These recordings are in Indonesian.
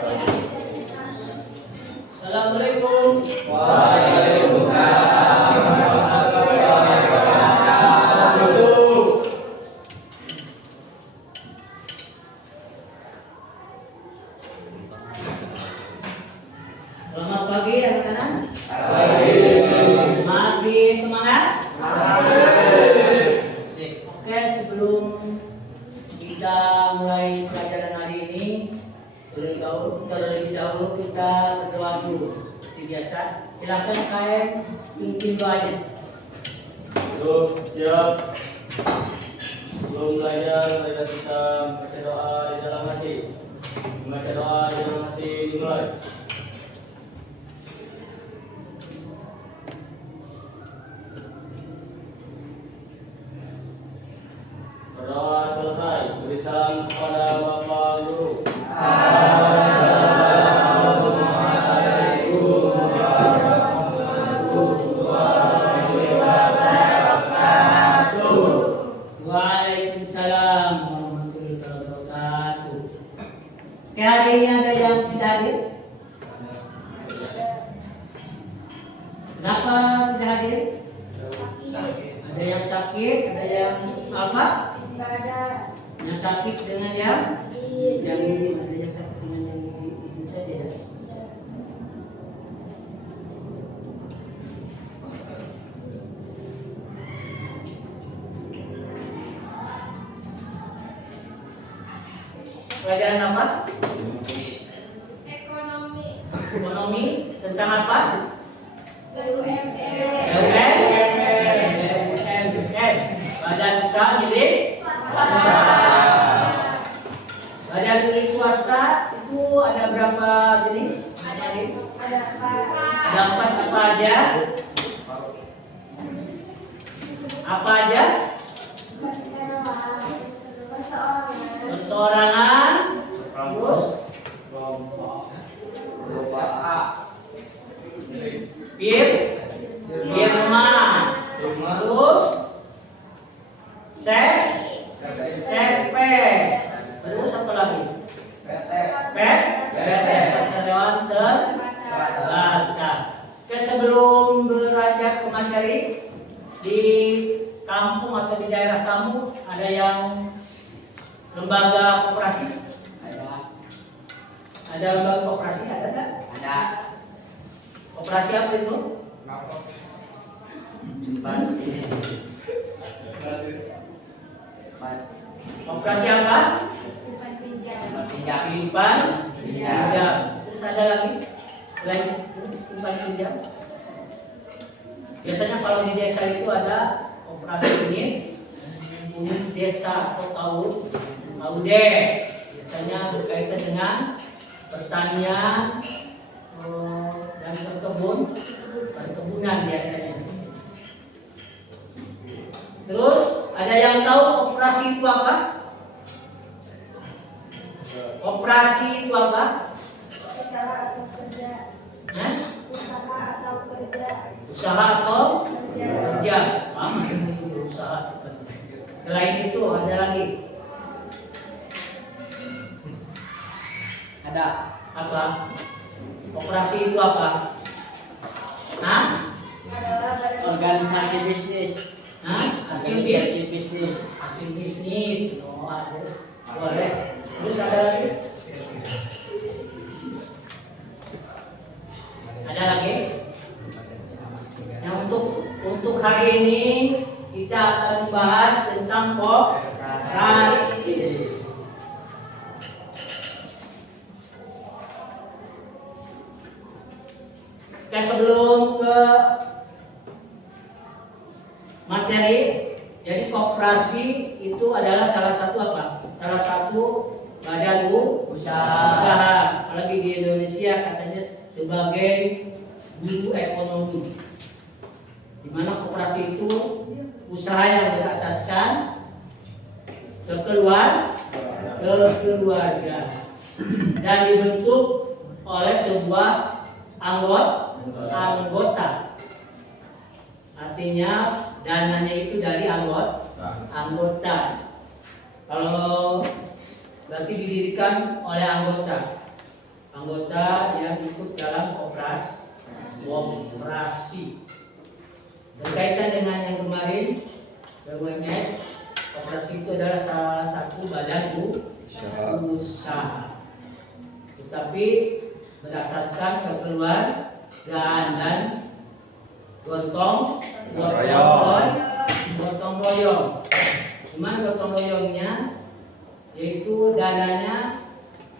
Assalamualaikum. Waalaikumsalam warahmatullahi wabarakatuh. Selamat pagi anak-anak. Pagi. Masih semangat? Masih. Oke, sebelum kita mulai pelajaran hari ini, terlebih dahulu kita berdoa dulu. Seperti biasa, silakan kalian pimpin doanya. Yuk, siap. Sebelum belajar, marilah kita membaca doa di dalam hati. Membaca doa di dalam hati dimulai. Berdoa selesai, beri salam kepada Bapak Guru. Assalamualaikum warahmatullahi wabarakatuh. Waalaikumsalam warahmatullahi wabarakatuh. Oke, hari ini ada yang tidak hadir? Kenapa tidak hadir? Ada yang sakit, ada yang apa? Yang sakit dengan yang ini, ada yang sakit dengan yang itu saja ya. Pelajaran apa? Ekonomi tentang apa? UMS, Badan Usaha Milik Badan milik swasta itu ada berapa jenis? Ada 4, apa aja? Apa aja? Perseorangan, terus firma, terus CP, terus apa lagi? Perseroan terbatas. Oke, sebelum beranjak ke materi, di kampung atau di daerah kamu ada yang lembaga koperasi? Ada lembaga koperasi, ada kan? Ada. Koperasi apa itu? Koperasi apa? Simpan pinjam. Terus ada lagi selain simpan pinjam. Biasanya kalau di desa itu ada koperasi unit desa atau KUD. Biasanya berkaitan dengan pertanian dan perkebunan biasanya. Terus ada yang tahu koperasi itu apa? Koperasi itu apa? Usaha atau kerja. Hah? Usaha atau kerja. Usaha atau Kerja. kerja. Sama itu usaha atau kerja. Selain itu ada lagi. Ada. Apa? Koperasi itu apa? Hah? Adalah badan Organisasi bisnis. Hah? Hasil Organisasi bisnis. hasil bisnis. Oh, ada. Boleh. Terus ada lagi? Ada lagi? Yang untuk hari ini kita akan membahas tentang koperasi. Oke, sebelum ke materi, jadi koperasi itu adalah salah satu apa? Salah satu badan usaha. Apalagi di Indonesia katanya sebagai guru ekonomi. Di mana koperasi itu usaha yang berasaskan kekeluarga dan dibentuk oleh sebuah anggota. Artinya dananya itu dari anggota. Kalau berarti didirikan oleh anggota anggota yang ikut dalam operasi. Berkaitan dengan yang kemarin, BUMN, operasi itu adalah salah satu badan usaha. Tetapi berdasarkan kekeluargaan dan gotong royong. Gimana gotong royongnya? Yaitu dananya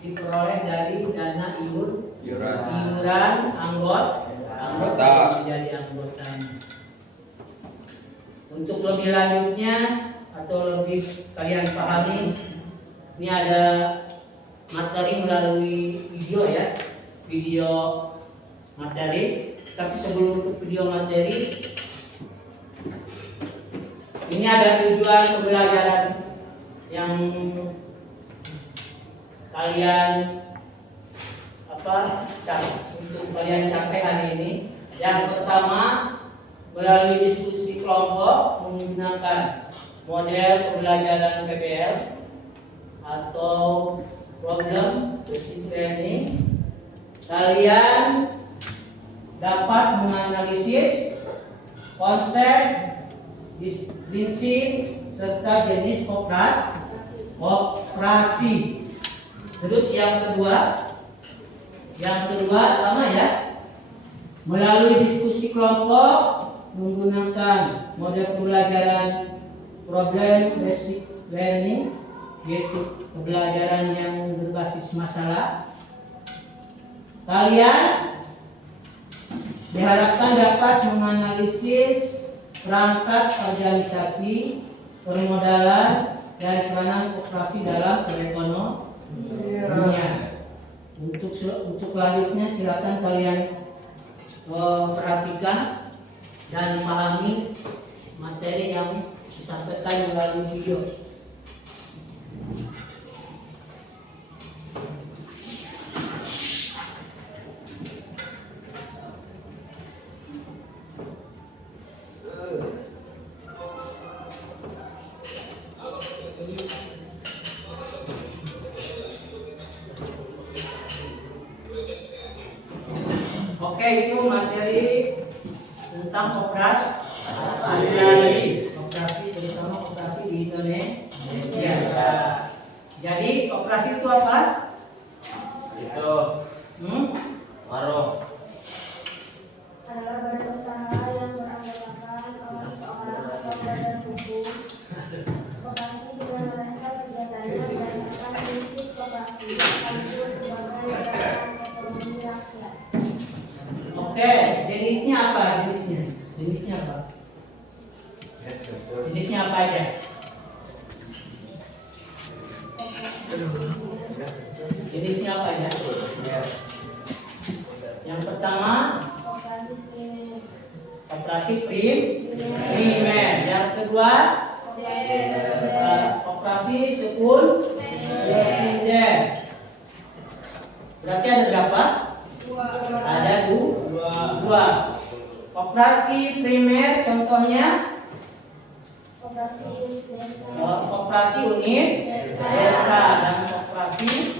diperoleh dari dana iuran anggota menjadi anggotanya. Untuk lebih lanjutnya atau lebih kalian pahami, ini ada materi melalui video ya, video materi. Tapi sebelum ke video materi, ini ada tujuan pembelajaran yang kalian untuk kalian capai hari ini. Yang pertama, melalui diskusi kelompok menggunakan model pembelajaran PBL atau problem based learning, kalian dapat menganalisis konsep, prinsip serta jenis operasi. Terus yang kedua sama ya, melalui diskusi kelompok menggunakan model pembelajaran problem based learning, yaitu pembelajaran yang berbasis masalah. Kalian diharapkan dapat menganalisis perangkat organisasi, permodalan, dan peranan koperasi dalam perekonomian. Untuk selanjutnya silakan kalian perhatikan dan pahami materi yang disampaikan melalui video. Oke, itu materi tentang operasi, terutama operasi di Indonesia. Jadi operasi itu apa? Itu warung. Adalah badan usaha yang beranggotakan orang seorang atau badan hukum. Koperasi dengan melandaskan kegiatannya berdasarkan prinsip koperasi sekaligus sebagai gerakan ekonomi rakyat. Oke, jenisnya apa? Jenisnya apa aja? Jenisnya apa aja? Yang pertama, operasi primer. Yang kedua, operasi sekunder. Berarti ada berapa? Ada dua. Operasi primer contohnya operasi unit desa dan operasi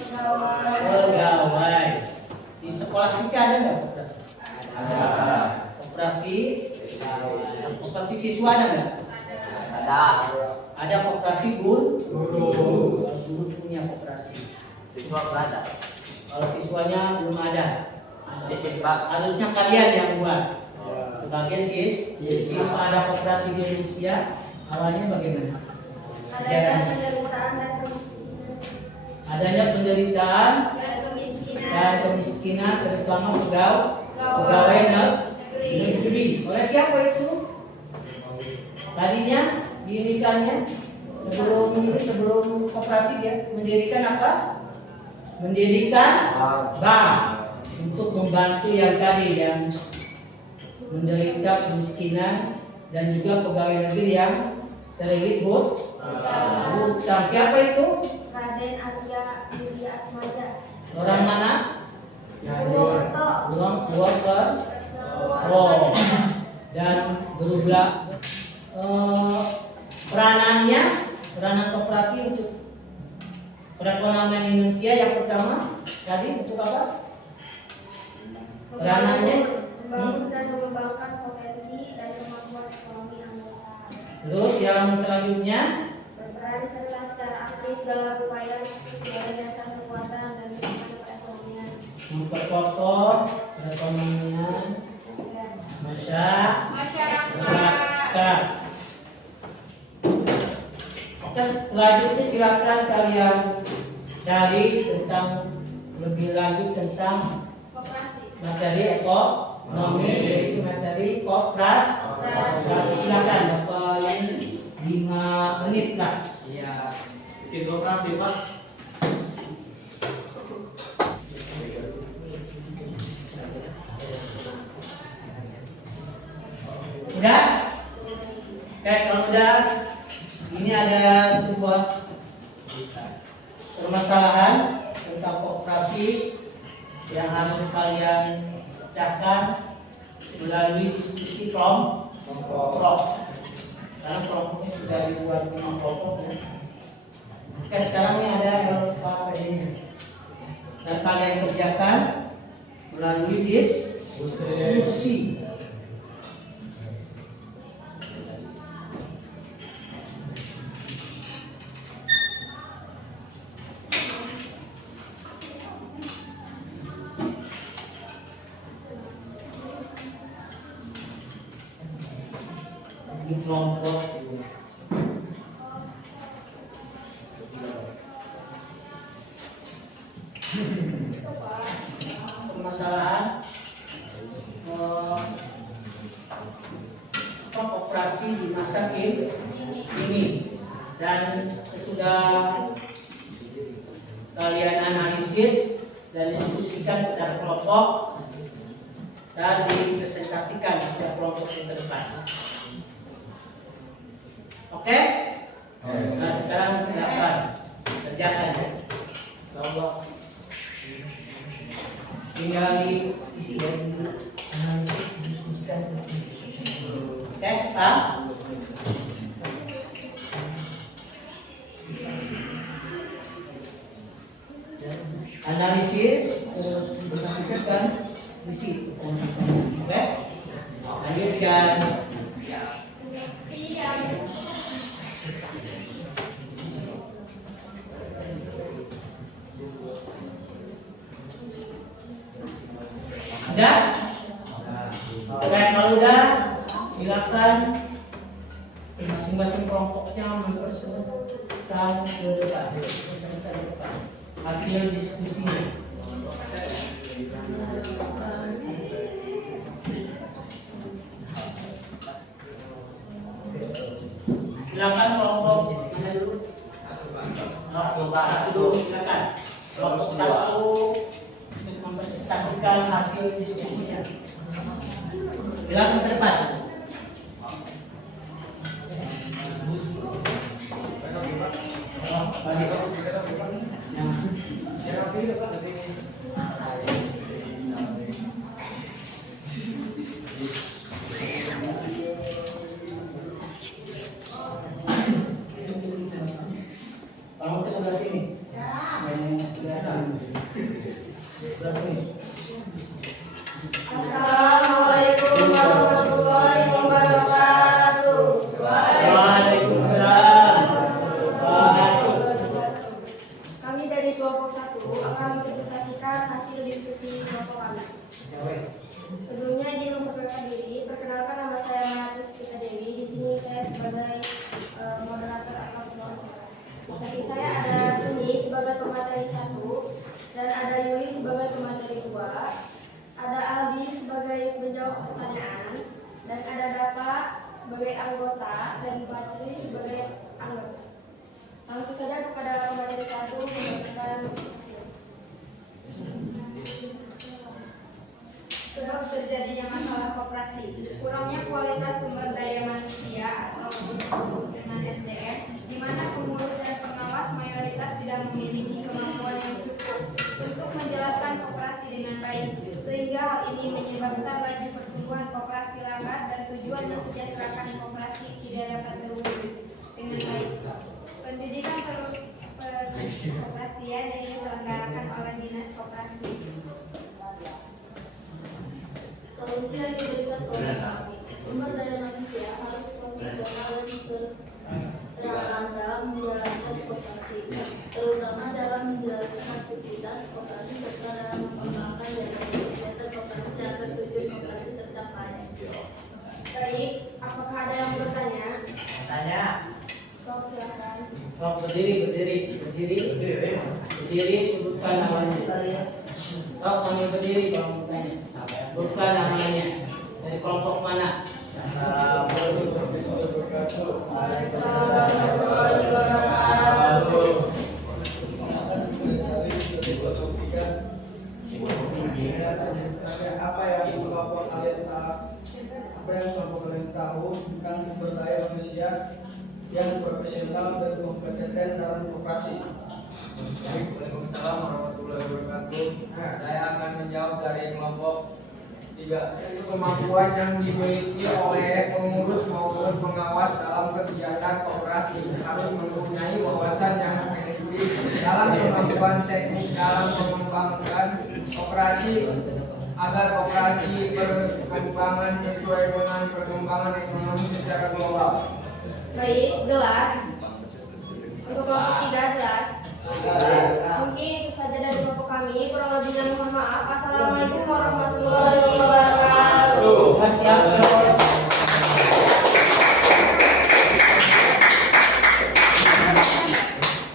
pegawai. Di sekolah kita ada nggak operasi? Ada. Operasi siswa ada nggak? Ada. Ada operasi guru. Guru punya operasi. Siswa berada. Kalau siswanya belum ada. Harusnya kalian yang buat. Sebagai siswa ada operasi di Indonesia, awalnya bagaimana? Adanya penderitaan dan kemiskinan, terutama pegawai negeri. Oleh siapa itu? Tadinya didirikannya sebelum operasi dia mendirikan apa? Mendirikan bank untuk membantu yang tadi yang menderita kemiskinan dan juga pegawai negeri yang terlilit hutang. Siapa itu? Raden Arya Yulia Atmaja. Orang mana? Orang Purwokerto. Dan berubah peranan koperasi untuk perekonomian Indonesia yang pertama tadi untuk apa? Peranannya membangun dan mengembangkan potensi dan kemampuan ekonomi anggota. Terus yang selanjutnya Berperan serta secara aktif dalam upaya sebagai dasar kekuatan dan dukungan perekonomian. memperkokoh perekonomian masyarakat. Oke, selanjutnya silakan kalian cari tentang lebih lanjut tentang Koperasi. materi ekonomi, yaitu materi koperasi. Silakan Bapak ini 5 menit lah. Iya. Bikin koperasi, Pak. Udah? Oke, kalau udah, ini ada sebuah permasalahan tentang koperasi yang harus kalian pecahkan melalui diskusi kelompok. Sekarang kelompoknya sudah dibuat kelompok ya. Oke, sekarang ini ada yang lupa ini dan kalian kerjakan melalui diskusi. Di kelompok permasalahan koperasi di masa ini dan sudah kalian analisis dan diskusikan secara kelompok dan dipresentasikan secara kelompok yang terdepan. Oke? Nah sekarang silakan kerjakan ya. Tinggal diisi ya, diskusikan. Oke, Pak. Analisis terus diskusikan isi. Oke? Lanjutkan. Udah? Oke, kalau udah silakan masing-masing kelompoknya mempersembahkan ke depan hasil diskusinya. Silakan kelompok mana dulu? Kelompok satu silakan. Kelompok satu mempresentasikan hasil diskusinya. Bilang ke depan. Kalau ke sebelah sini. Sebelah sini. Assalamualaikum warahmatullahi wabarakatuh. Waalaikumsalam. Kami dari kelompok 1 akan mempresentasikan hasil diskusi kelompok kami. Sebelumnya ingin memperkenalkan diri. Perkenalkan, nama saya Mahatus Kita Dewi. Di sini saya sebagai moderator atau pembicara. Di samping saya ada Seni sebagai pemateri 1 dan ada Yuli sebagai pemateri 2. Ada Aldi sebagai penjawab pertanyaan dan ada Dapa sebagai anggota dan Bacri sebagai anggota. Langsung saja kepada pemateri 1 membacakan hasil. Sebab terjadinya masalah koperasi, kurangnya kualitas sumber daya manusia atau disebut dengan SDM, di mana pengurus dan pengawas mayoritas tidak memiliki kemampuan yang cukup untuk menjelaskan koperasi dengan baik, sehingga hal ini menyebabkan laju pertumbuhan koperasi lambat dan tujuan mensejahterakan koperasi tidak dapat terwujud dengan baik. Pendidikan perkoperasian yang diselenggarakan oleh Dinas Koperasi. solusi yang diberikan oleh kami. Sumber daya manusia harus profesional dan berperan dalam menjalankan koperasi, terutama dalam menjalankan aktivitas koperasi serta dalam mengembangkan dan kegiatan koperasi agar tujuan koperasi tercapai. Baik, apakah ada yang bertanya? Tanya. Sok silakan. Sok berdiri. Sebutkan namanya. Sok sambil berdiri kalau mau tanya. Sebutkan namanya. Dari kelompok mana? Apa yang kelompok kalian tahu tentang sumber daya manusia yang profesional dan kompeten dalam koperasi? Waalaikumsalam warahmatullahi wabarakatuh. Saya akan menjawab dari kelompok 3, yaitu kemampuan yang dimiliki oleh pengurus maupun pengawas dalam kegiatan koperasi harus mempunyai wawasan yang spesifik dalam kemampuan teknik dalam mengembangkan koperasi agar koperasi berkembangan sesuai dengan perkembangan ekonomi secara global. Baik, jelas. Untuk kelompok 3 jelas. Mungkin itu saja dari kelompok kami. Kurang lebihnya mohon maaf. Assalamualaikum warahmatullahi wabarakatuh.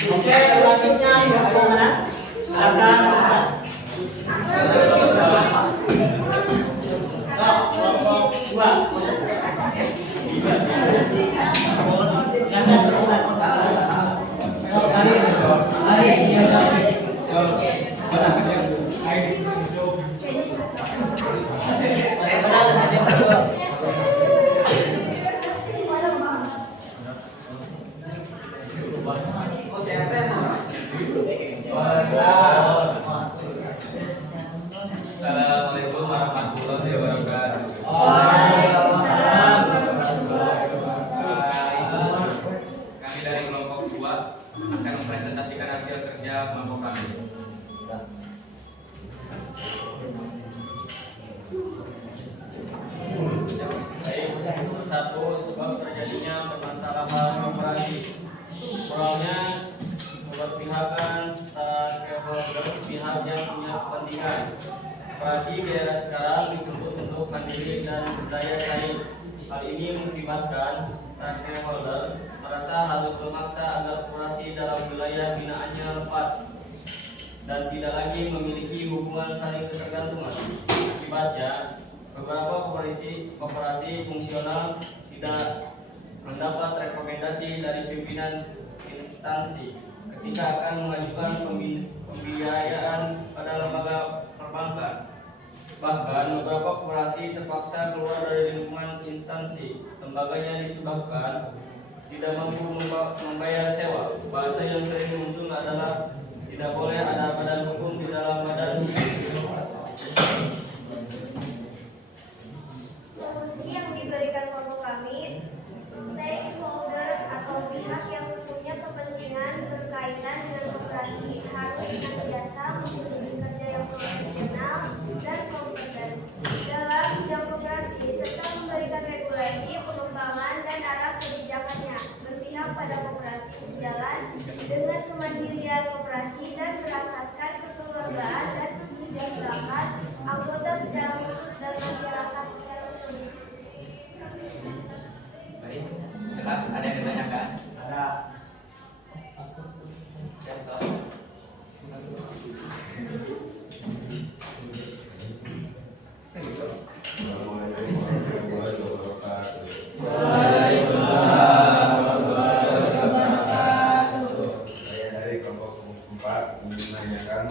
Oke, selanjutnya ibu mana? Silakan. Kelompok 2. Jangan berulang. Assalamualaikum warahmatullahi wabarakatuh. Waalaikumsalam warahmatullahi wabarakatuh. Kami dari kelompok 2 akan mempresentasikan hasil kerja kelompok kami. Baik, satu sebab terjadinya permasalahan koperasi. Kurangnya keberpihakan stakeholder pihak yang punya kepentingan. Koperasi di era sekarang dituntut untuk mandiri dan berdaya saing. Hal ini mengakibatkan stakeholder merasa harus memaksa agar koperasi dalam wilayah binaannya lepas dan tidak lagi memiliki hubungan saling ketergantungan. Akibatnya, beberapa koperasi fungsional tidak mendapat rekomendasi dari pimpinan instansi ketika akan mengajukan pembiayaan pada lembaga perbankan. Bahkan beberapa koperasi terpaksa keluar dari lingkungan instansi lembaganya disebabkan tidak mampu membayar sewa. Bahasa yang sering muncul adalah tidak boleh ada badan hukum di dalam badan. Solusi yang diberikan kelompok kami, stakeholder atau pihak yang punya kepentingan berkaitan dengan koperasi harus senantiasa memiliki kerja yang profesional dan kompeten dalam bidang koperasi serta memberikan regulasi, pengembangan dan arah kebijakannya, berpihak pada koperasi sejalan dengan kemandirian koperasi dan berasaskan kekeluargaan dan kesejahteraan anggota secara khusus dan masyarakat secara umum. Baik, jelas. Ada yang ditanyakan? Ada. Ya, silakan. Saya dari kelompok 4 ingin menanyakan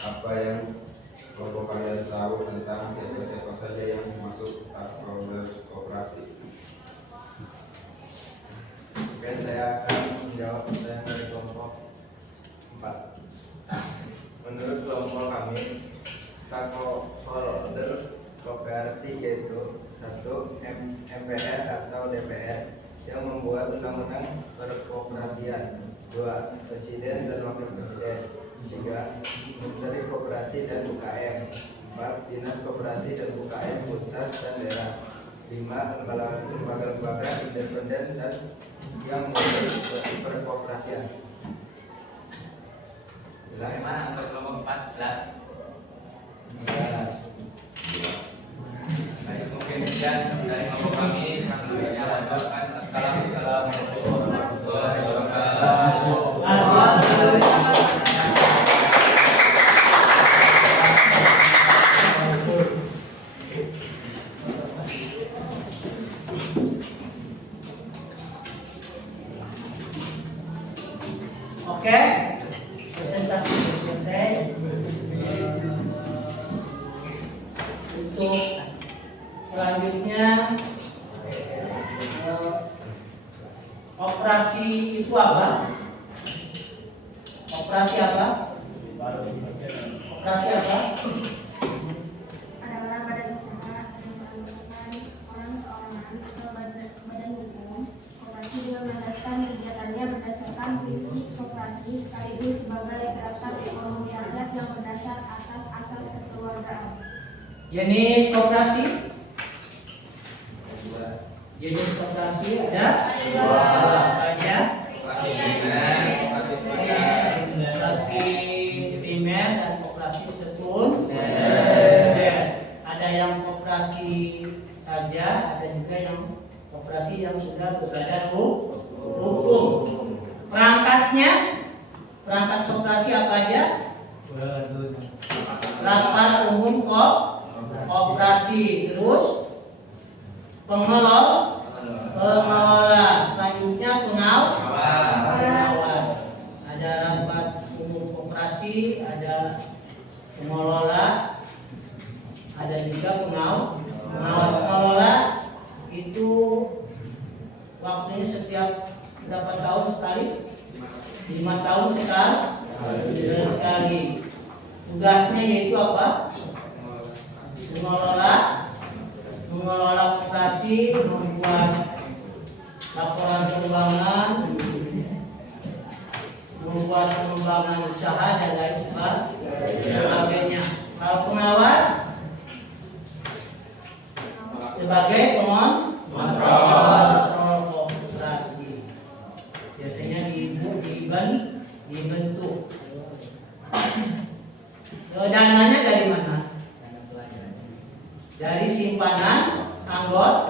apa yang kelompok kalian tahu tentang siapa-siapa saja yang masuk stakeholder koperasi. Oke, saya akan menjawab pertanyaan dari kelompok 4. Menurut kelompok kami, stakeholder koperasi yaitu 1. MPR atau DPR yang membuat undang-undang perkoperasian, 2. Presiden dan wakil presiden 3. Menteri Koperasi dan UKM. 4. Dinas Koperasi dan UKM pusat dan daerah. 5. Lembaga-lembaga independen dan yang mengurus perkoperasian. Bagaimana untuk kelompok 14? Baik, mungkin sekian dari kelompok kami. Kami ucapkan assalamualaikum warahmatullahi wabarakatuh. Oke, presentasi selesai. Untuk selanjutnya, operasi itu apa? Operasi apa? Operasi apa? adalah badan usaha yang beranggotakan orang seorangan atau badan hukum. Koperasi juga melandaskan kegiatannya berdasarkan prinsip koperasi sekaligus sebagai gerakan ekonomi rakyat yang berdasar atas asas kekeluargaan. Jenis koperasi? Jenis koperasi ada? Apa aja? Koperasi primer dan koperasi sekunder. Ada yang koperasi saja, ada juga yang koperasi yang sudah berbadan hukum. Perangkat koperasi apa aja? Rapat umum koperasi, terus pengelola, selanjutnya pengawas. Ada rapat umum koperasi, ada pengelola, ada juga pengawas. Pengelola itu waktunya setiap berapa tahun sekali? 5 tahun sekali. Tugasnya yaitu apa? Mengelola koperasi, membuat laporan keuangan, membuat pengembangan usaha dan lain sebagainya. Kalau pengawas sebagai pengontrol koperasi, biasanya dibentuk. Dananya dari mana? Dari simpanan anggota,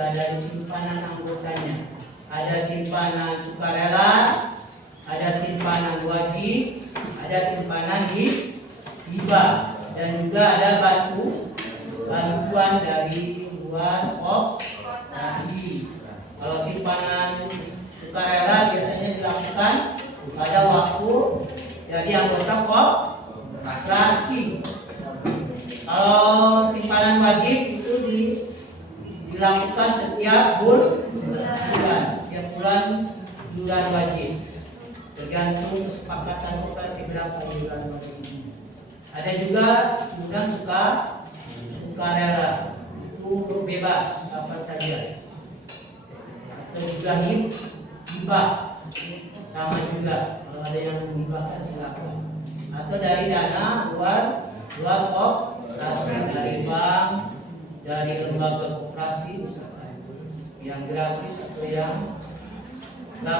dari simpanan anggotanya. Ada simpanan sukarela, ada simpanan wajib, ada simpanan hibah, dan juga ada bantuan dari luar koperasi. Kalau simpanan sukarela biasanya dilakukan pada waktu jadi anggota koperasi. Kalau simpanan wajib itu dilakukan setiap bulan, setiap bulan iuran wajib. Tergantung kesepakatan koperasi berapa iuran wajib ini. Ada juga iuran sukarela, itu bebas apa saja. Atau juga hibah, sama juga. Kalau ada yang menghibahkan silakan. Atau dari dana luar koperasi, dari bank, dari lembaga koperasi misalkan, yang gratis atau yang nggak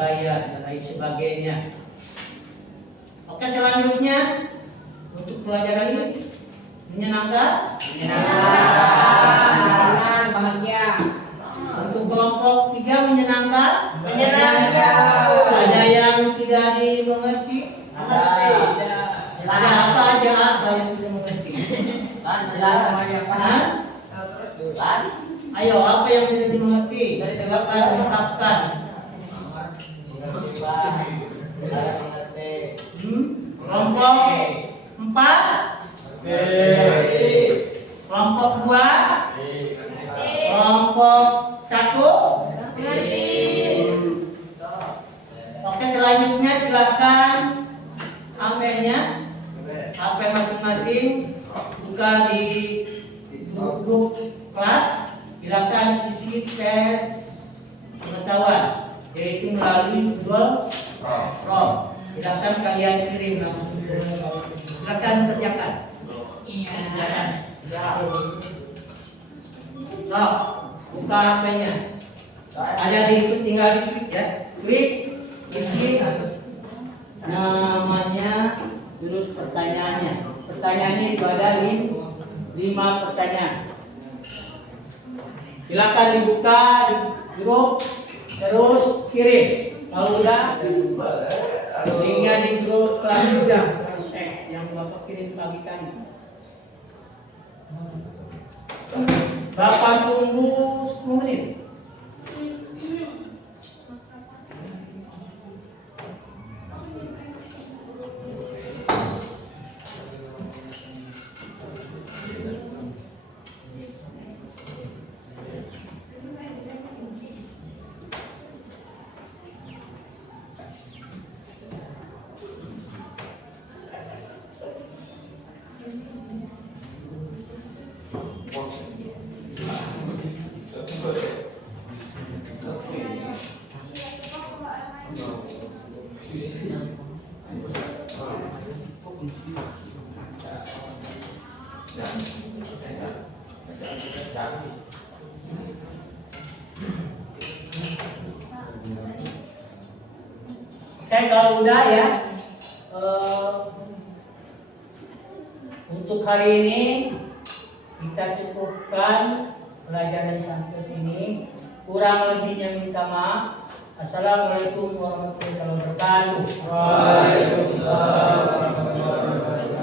bayar dan lain sebagainya. Oke, selanjutnya untuk pelajaran ini menyenangkan, bahagia. Untuk kelompok 3 menyenangkan. Ada yang tidak dimengerti? Ada apa aja yang tidak mengerti? Jelas semuanya paham. Ayo, apa yang tidak dimengerti? Silakan ungkapkan. Kelompok 4, kelompok 2, kelompok 1. Oke, selanjutnya silakan HP-nya, HP masing-masing buka di grup kelas. Silakan isi tes pengetahuan, yaitu melalui Google Form. Silakan kalian kirim langsung. Silakan kerjakan. Kerjakan. Nah, buka HP-nya. Ada di tinggal diklik ya. Klik, isi namanya, terus pertanyaannya. Pertanyaannya itu ada 5 pertanyaan. Silakan dibuka di grup, terus kirim. Kalau udah, linknya di grup kelas udah yang Bapak kirim pagi tadi. Bapak tunggu 10 menit. Oke, kalau udah ya, untuk hari ini kita cukupkan pelajaran sampai sini. Kurang lebihnya minta maaf. Assalamualaikum warahmatullahi wabarakatuh. Waalaikumsalam warahmatullahi wabarakatuh.